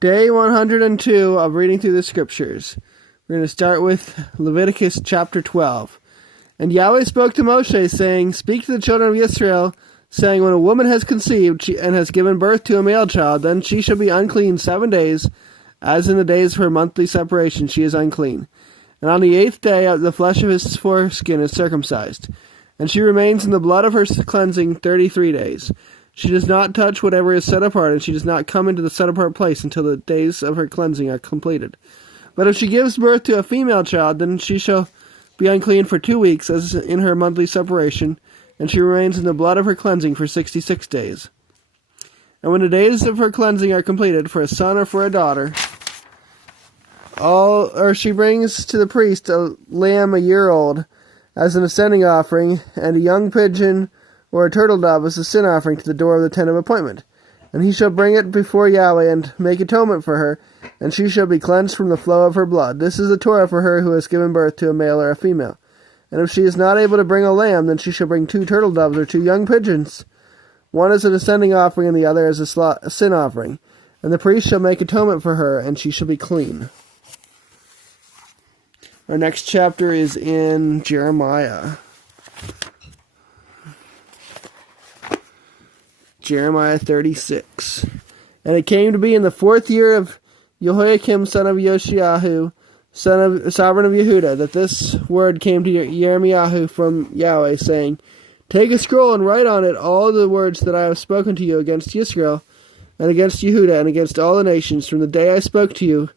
Day 102 of reading through the scriptures. We're going to start with Leviticus chapter 12. And Yahweh spoke to Moshe, saying, Speak to the children of Israel, saying, When a woman has conceived and has given birth to a male child, then she shall be unclean 7 days, as in the days of her monthly separation she is unclean. And on the 8th day the flesh of his foreskin is circumcised, and she remains in the blood of her cleansing 33 days. She does not touch whatever is set apart, and she does not come into the set-apart place until the days of her cleansing are completed. But if she gives birth to a female child, then she shall be unclean for 2 weeks, as in her monthly separation, and she remains in the blood of her cleansing for 66 days. And when the days of her cleansing are completed, for a son or for a daughter, she brings to the priest a lamb a year old, as an ascending offering, and a young pigeon or a turtle dove as a sin offering to the door of the tent of appointment. And he shall bring it before Yahweh and make atonement for her, and she shall be cleansed from the flow of her blood. This is the Torah for her who has given birth to a male or a female. And if she is not able to bring a lamb, then she shall bring 2 turtle doves or 2 young pigeons, one as an ascending offering and the other as a sin offering. And the priest shall make atonement for her, and she shall be clean. Our next chapter is in Jeremiah. Jeremiah 36. And it came to be in the 4th year of Jehoiakim son of Yoshiahu, sovereign of Yehuda, that this word came to Yirmiyahu from Yahweh, saying, Take a scroll and write on it all the words that I have spoken to you against Israel, and against Yehuda, and against all the nations, from the day I spoke to you,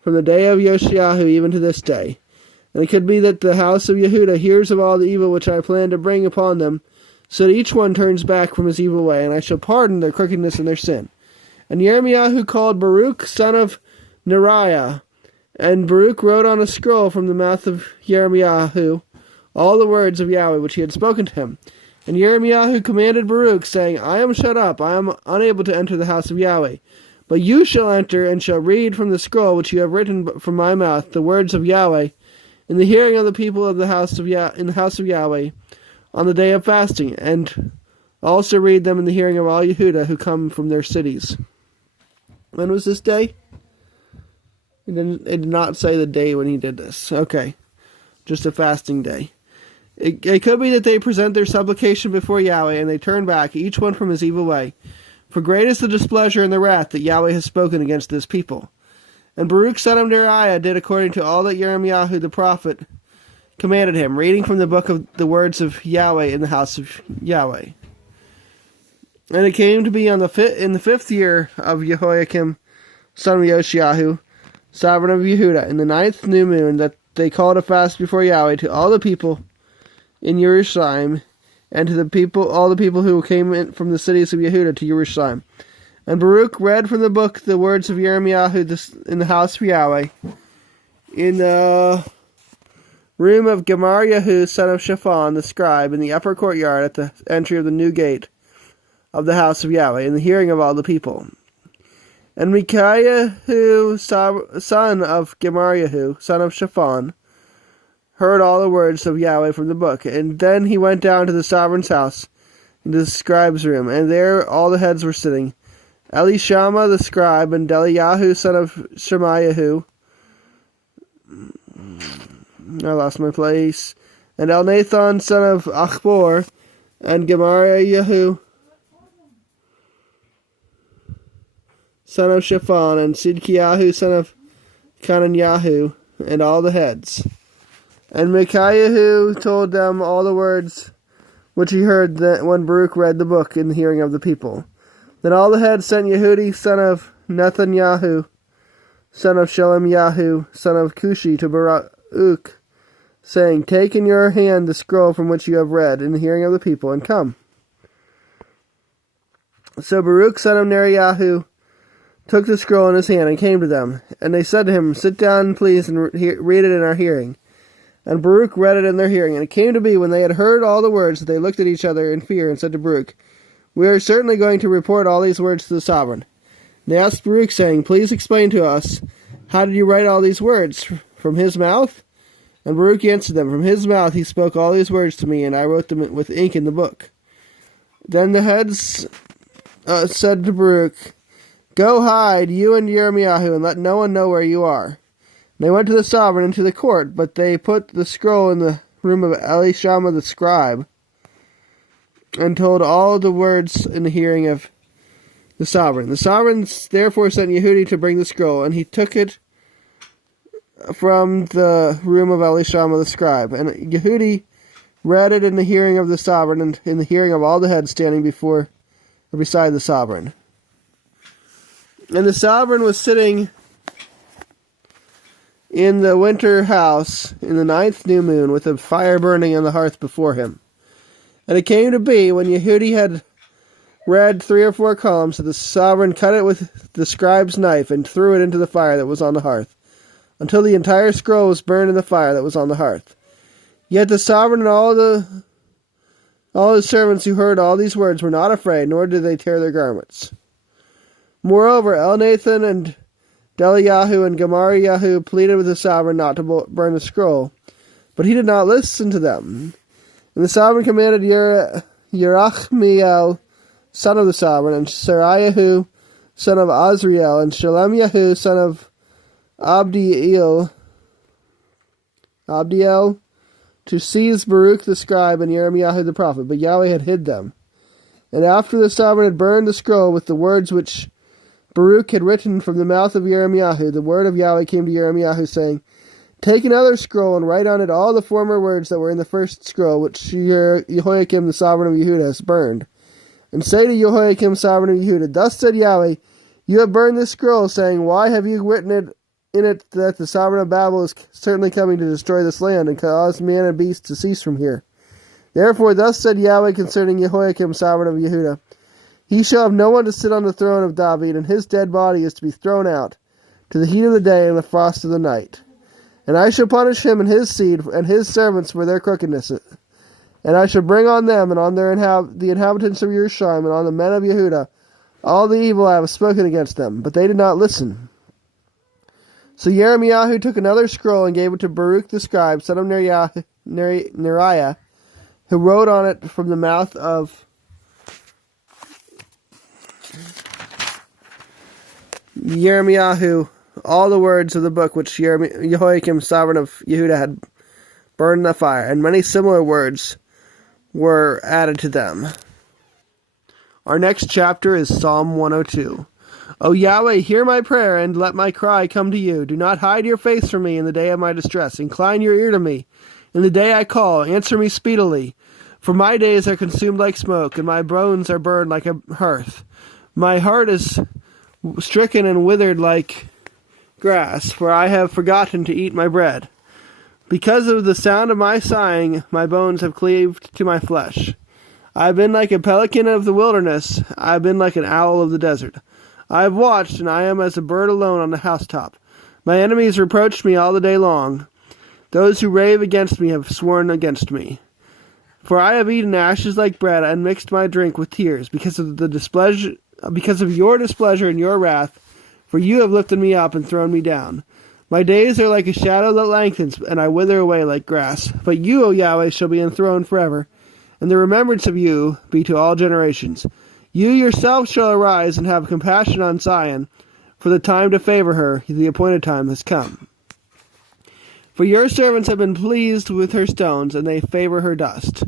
from the day of Yoshiahu even to this day. And it could be that the house of Yehuda hears of all the evil which I plan to bring upon them, so that each one turns back from his evil way, and I shall pardon their crookedness and their sin. And Yirmiyahu called Baruch son of Neriah, and Baruch wrote on a scroll from the mouth of Yirmiyahu all the words of Yahweh which he had spoken to him. And Yirmiyahu commanded Baruch, saying, I am shut up, I am unable to enter the house of Yahweh. But you shall enter, and shall read from the scroll which you have written from my mouth the words of Yahweh, in the hearing of the people of the house of in the house of Yahweh, on the day of fasting, and also read them in the hearing of all Yehuda who come from their cities. When was this day? It did not say the day when he did this. Okay. Just a fasting day. It could be that they present their supplication before Yahweh, and they turn back, each one from his evil way. For great is the displeasure and the wrath that Yahweh has spoken against this people. And Baruch son of Neriah did according to all that Yirmiyahu the prophet commanded him, reading from the book of the words of Yahweh in the house of Yahweh. And it came to be in the 5th year of Jehoiakim, son of Yoshiahu, sovereign of Yehuda, in the 9th new moon, that they called a fast before Yahweh to all the people in Jerusalem, and to the people, all the people who came in from the cities of Yehuda to Jerusalem. And Baruch read from the book the words of Yirmiyahu in the house of Yahweh, in the room of Gemariahu son of Shaphan the scribe, in the upper courtyard at the entry of the new gate of the house of Yahweh, in the hearing of all the people. And Micaiah, son of Gemariahu, son of Shaphan, heard all the words of Yahweh from the book. And then he went down to the sovereign's house, into the scribe's room, and there all the heads were sitting, Elishama the scribe, and Deliyahu son of Shemayahu, I lost my place, and Elnathan son of Achbor, and Gemariahu son of Shaphan, and Sidkiyahu son of Kananyahu, and all the heads. And Micaiah told them all the words which he heard when Baruch read the book in the hearing of the people. Then all the heads sent Yehudi son of Nethanyahu, son of Shelemyahu, son of Cushi, to Baruch, saying, Take in your hand the scroll from which you have read in the hearing of the people, and come. So Baruch son of Neriah took the scroll in his hand and came to them. And they said to him, Sit down, please, and read it in our hearing. And Baruch read it in their hearing. And it came to be, when they had heard all the words, that they looked at each other in fear, and said to Baruch, We are certainly going to report all these words to the sovereign. And they asked Baruch, saying, Please explain to us, how did you write all these words? From his mouth? And Baruch answered them, From his mouth he spoke all these words to me, and I wrote them with ink in the book. Then the heads said to Baruch, Go hide, you and Yirmiyahu, and let no one know where you are. And they went to the sovereign and to the court, but they put the scroll in the room of Elishama the scribe, and told all the words in the hearing of the sovereign. The sovereign therefore sent Yehudi to bring the scroll, and he took it from the room of Elishama the scribe. And Yehudi read it in the hearing of the sovereign, and in the hearing of all the heads standing before or beside the sovereign. And the sovereign was sitting in the winter house in the 9th new moon, with a fire burning on the hearth before him. And it came to be, when Yehudi had read 3 or 4 columns, that the sovereign cut it with the scribe's knife and threw it into the fire that was on the hearth, until the entire scroll was burned in the fire that was on the hearth. Yet the sovereign and all his servants who heard all these words were not afraid, nor did they tear their garments. Moreover, Elnathan and Deliyahu and Gemariyahu pleaded with the sovereign not to burn the scroll, but he did not listen to them. And the sovereign commanded Yerachmiel, son of the sovereign, and Sarayahu, son of Azriel, and Shalemyahu, son of Abdiel, to seize Baruch the scribe and Yirmiyahu the prophet, but Yahweh had hid them. And after the sovereign had burned the scroll with the words which Baruch had written from the mouth of Yirmiyahu, the word of Yahweh came to Yirmiyahu, saying, Take another scroll and write on it all the former words that were in the first scroll, which Jehoiakim the sovereign of Yehudah has burned. And say to Jehoiakim sovereign of Yehudah, Thus said Yahweh, You have burned this scroll, saying, Why have you written in it that the sovereign of Babel is certainly coming to destroy this land, and cause man and beast to cease from here? Therefore thus said Yahweh concerning Jehoiakim sovereign of Yehudah, He shall have no one to sit on the throne of David, and his dead body is to be thrown out to the heat of the day and the frost of the night. And I shall punish him and his seed and his servants for their crookedness. And I shall bring on them and on the inhabitants of Yerushalayim and on the men of Yehudah all the evil I have spoken against them. But they did not listen. So Yirmiyahu took another scroll and gave it to Baruch the scribe, son of Neriah, who wrote on it from the mouth of Yirmiyahu all the words of the book which Jehoiakim, sovereign of Yehudah, had burned in the fire, and many similar words were added to them. Our next chapter is Psalm 102. O Yahweh, hear my prayer, and let my cry come to you. Do not hide your face from me in the day of my distress. Incline your ear to me. In the day I call, answer me speedily. For my days are consumed like smoke, and my bones are burned like a hearth. My heart is stricken and withered like grass, for I have forgotten to eat my bread. Because of the sound of my sighing, my bones have cleaved to my flesh. I have been like a pelican of the wilderness. I have been like an owl of the desert. I have watched, and I am as a bird alone on the housetop. My enemies reproached me all the day long. Those who rave against me have sworn against me. For I have eaten ashes like bread, and mixed my drink with tears, because of your displeasure and your wrath. For you have lifted me up and thrown me down. My days are like a shadow that lengthens, and I wither away like grass. But you, O Yahweh, shall be enthroned forever, and the remembrance of you be to all generations. You yourself shall arise and have compassion on Zion, for the time to favor her, the appointed time, has come. For your servants have been pleased with her stones, and they favor her dust.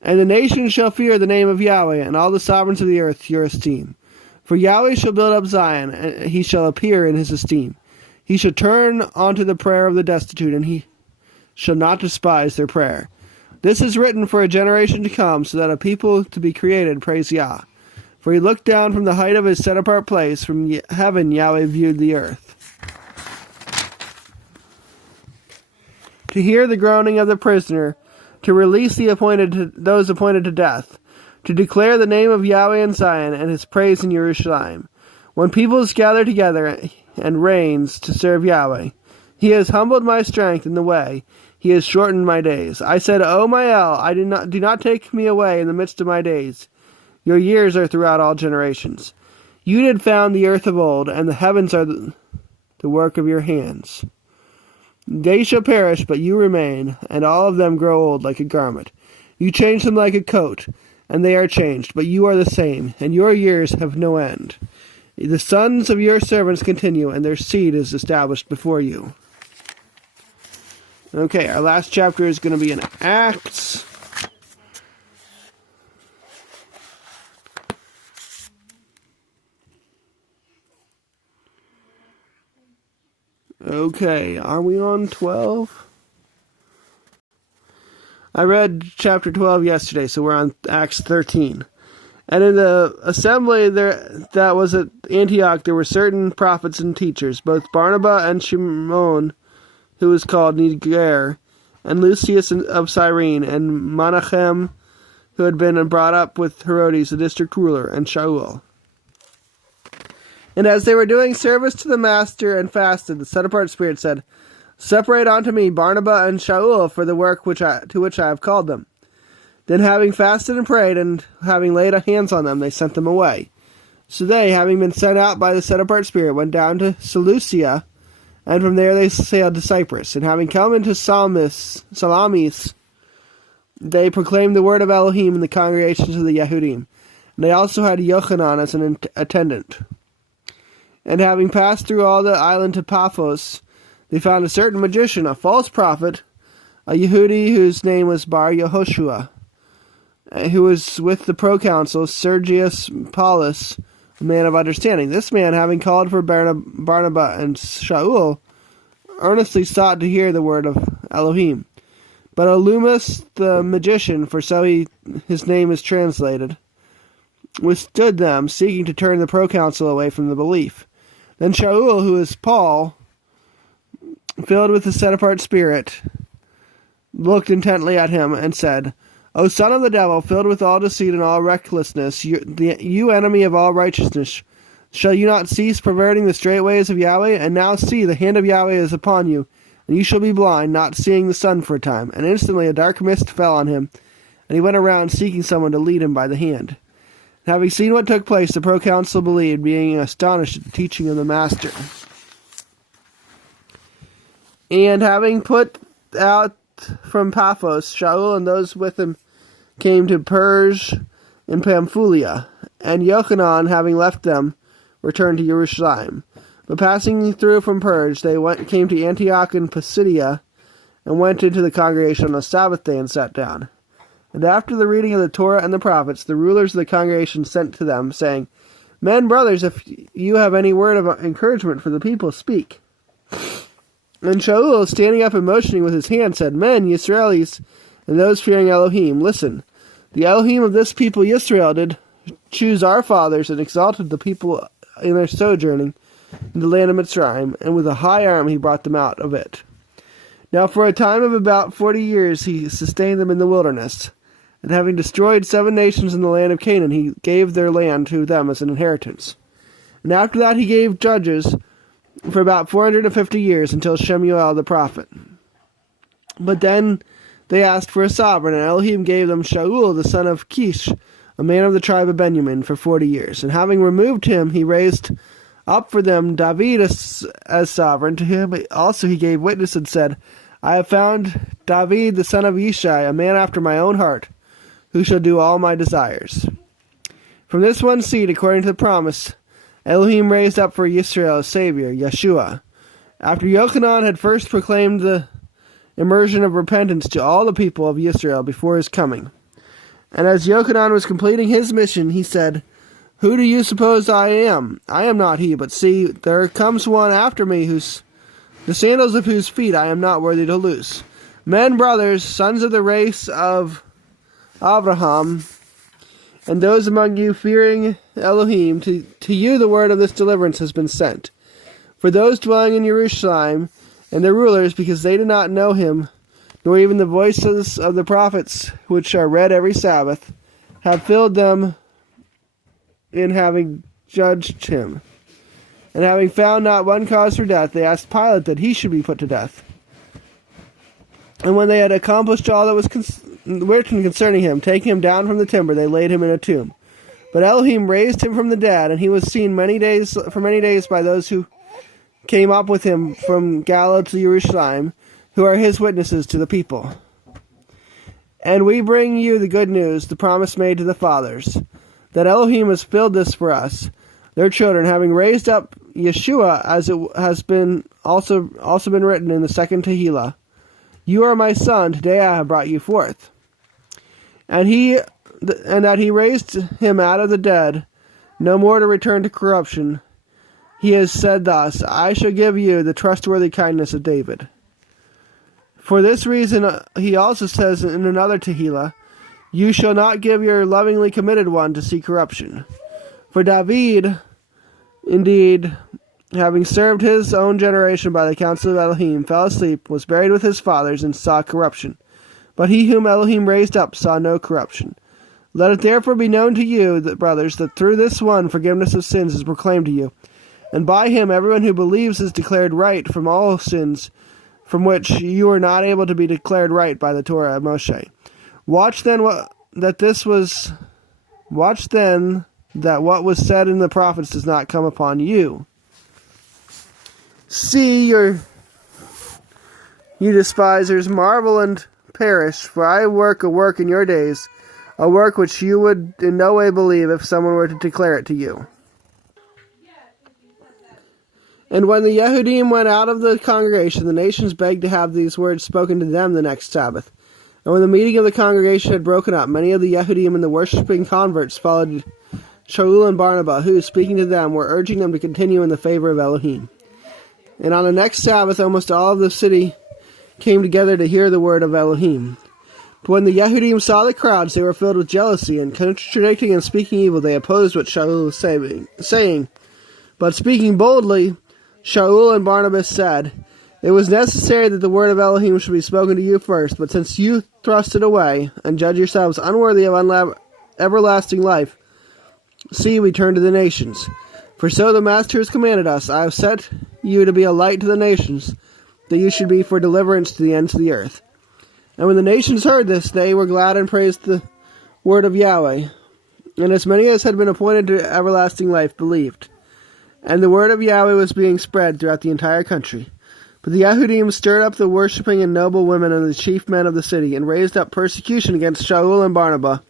And the nations shall fear the name of Yahweh, and all the sovereigns of the earth your esteem. For Yahweh shall build up Zion, and he shall appear in his esteem. He shall turn unto the prayer of the destitute, and he shall not despise their prayer. This is written for a generation to come, so that a people to be created praise Yah. For he looked down from the height of his set-apart place. From heaven Yahweh viewed the earth, to hear the groaning of the prisoner, to release those appointed to death, to declare the name of Yahweh in Zion, and his praise in Jerusalem. When peoples gather together and reigns to serve Yahweh, he has humbled my strength in the way. He has shortened my days. I said, O my El, do not take me away in the midst of my days. Your years are throughout all generations. You did found the earth of old, and the heavens are the work of your hands. They shall perish, but you remain, and all of them grow old like a garment. You change them like a coat, and they are changed, but you are the same, and your years have no end. The sons of your servants continue, and their seed is established before you. Okay, our last chapter is going to be in Acts. Okay, are we on 12? I read chapter 12 yesterday, so we're on Acts 13. And in the assembly that was at Antioch, there were certain prophets and teachers, both Barnabas and Shimon, who was called Niger, and Lucius of Cyrene, and Menachem, who had been brought up with Herodes, the district ruler, and Shaul. And as they were doing service to the master and fasted, the set-apart Spirit said, "Separate unto me Barnabas and Shaul for the work to which I have called them." Then having fasted and prayed, and having laid hands on them, they sent them away. So they, having been sent out by the set-apart Spirit, went down to Seleucia, and from there they sailed to Cyprus. And having come into Salamis, they proclaimed the word of Elohim in the congregations of the Yehudim. And they also had Yochanan as an attendant. And having passed through all the island to Paphos, they found a certain magician, a false prophet, a Yehudi whose name was Bar Yehoshua, who was with the proconsul Sergius Paulus, a man of understanding. This man, having called for Barnabas and Shaul, earnestly sought to hear the word of Elohim. But Elymas the magician, for so his name is translated, withstood them, seeking to turn the proconsul away from the belief. Then Shaul, who is Paul, filled with the set-apart Spirit, looked intently at him and said, "O son of the devil, filled with all deceit and all recklessness, you enemy of all righteousness, shall you not cease perverting the straight ways of Yahweh? And now see, the hand of Yahweh is upon you, and you shall be blind, not seeing the sun for a time." And instantly a dark mist fell on him, and he went around seeking someone to lead him by the hand. And having seen what took place, the proconsul believed, being astonished at the teaching of the master. And having put out from Paphos, Shaul and those with him came to Perge in Pamphylia, and Yochanan, having left them, returned to Jerusalem. But passing through from Perge, they came to Antioch in Pisidia, and went into the congregation on the Sabbath day and sat down. And after the reading of the Torah and the prophets, the rulers of the congregation sent to them, saying, "Men, brothers, if you have any word of encouragement for the people, speak." And Shaul, standing up and motioning with his hand, said, "Men, Yisraelis, and those fearing Elohim, listen. The Elohim of this people Yisrael did choose our fathers, and exalted the people in their sojourning in the land of Mitzrayim, and with a high arm he brought them out of it. Now for a time of about 40 years he sustained them in the wilderness. And having destroyed 7 nations in the land of Canaan, he gave their land to them as an inheritance. And after that he gave judges for about 450 years, until Shemuel the prophet. But then they asked for a sovereign, and Elohim gave them Shaul the son of Kish, a man of the tribe of Benjamin, for 40 years. And having removed him, he raised up for them David as sovereign. To him also he gave witness and said, "I have found David the son of Yishai, a man after my own heart, who shall do all my desires." From this one seed, according to the promise, Elohim raised up for Yisrael a Savior, Yeshua. After Yochanan had first proclaimed the immersion of repentance to all the people of Yisrael before his coming. And as Yochanan was completing his mission, he said, "Who do you suppose I am? I am not he, but see, there comes one after me, the sandals of whose feet I am not worthy to loose. Men, brothers, sons of the race of Abraham, and those among you fearing Elohim, to you the word of this deliverance has been sent. For those dwelling in Jerusalem and their rulers, because they do not know him, nor even the voices of the prophets, which are read every Sabbath, have filled them in having judged him. And having found not one cause for death, they asked Pilate that he should be put to death. And when they had accomplished all that was written concerning him, taking him down from the timber, they laid him in a tomb. But Elohim raised him from the dead, and he was seen for many days by those who came up with him from Galilee to Jerusalem, who are his witnesses to the people. And we bring you the good news, the promise made to the fathers, that Elohim has filled this for us, their children, having raised up Yeshua, as it has been also been written in the second Tehillah. You are my son, today I have brought you forth. And that he raised him out of the dead, no more to return to corruption. He has said thus, I shall give you the trustworthy kindness of David. For this reason, he also says in another Tehillah, you shall not give your lovingly committed one to see corruption. For David, indeed, having served his own generation by the counsel of Elohim, fell asleep, was buried with his fathers, and saw corruption. But he whom Elohim raised up saw no corruption. Let it therefore be known to you, brothers, that through this one forgiveness of sins is proclaimed to you. And by him everyone who believes is declared right from all sins, from which you are not able to be declared right by the Torah of Moshe. Watch then that what was said in the prophets does not come upon you. See, you despisers, marvel and perish, for I work a work in your days, a work which you would in no way believe if someone were to declare it to you. And when the Yehudim went out of the congregation, the nations begged to have these words spoken to them the next Sabbath. And when the meeting of the congregation had broken up, many of the Yehudim and the worshipping converts followed Shaul and Barnabas, who, speaking to them, were urging them to continue in the favor of Elohim. And on the next Sabbath, almost all of the city came together to hear the word of Elohim. But when the Yehudim saw the crowds, they were filled with jealousy, and contradicting and speaking evil, they opposed what Shaul was saying. But speaking boldly, Shaul and Barnabas said, it was necessary that the word of Elohim should be spoken to you first, but since you thrust it away, and judge yourselves unworthy of everlasting life, see, we turn to the nations. For so the Master has commanded us, I have set you to be a light to the nations, that you should be for deliverance to the ends of the earth. And when the nations heard this, they were glad and praised the word of Yahweh. And as many as had been appointed to everlasting life believed. And the word of Yahweh was being spread throughout the entire country. But the Yehudim stirred up the worshipping and noble women and the chief men of the city, and raised up persecution against Shaul and Barnabas,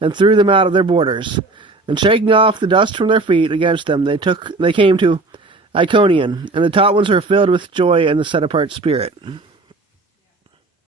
and threw them out of their borders. And shaking off the dust from their feet against them, they came to Iconium, and the taught ones were filled with joy and the set-apart spirit.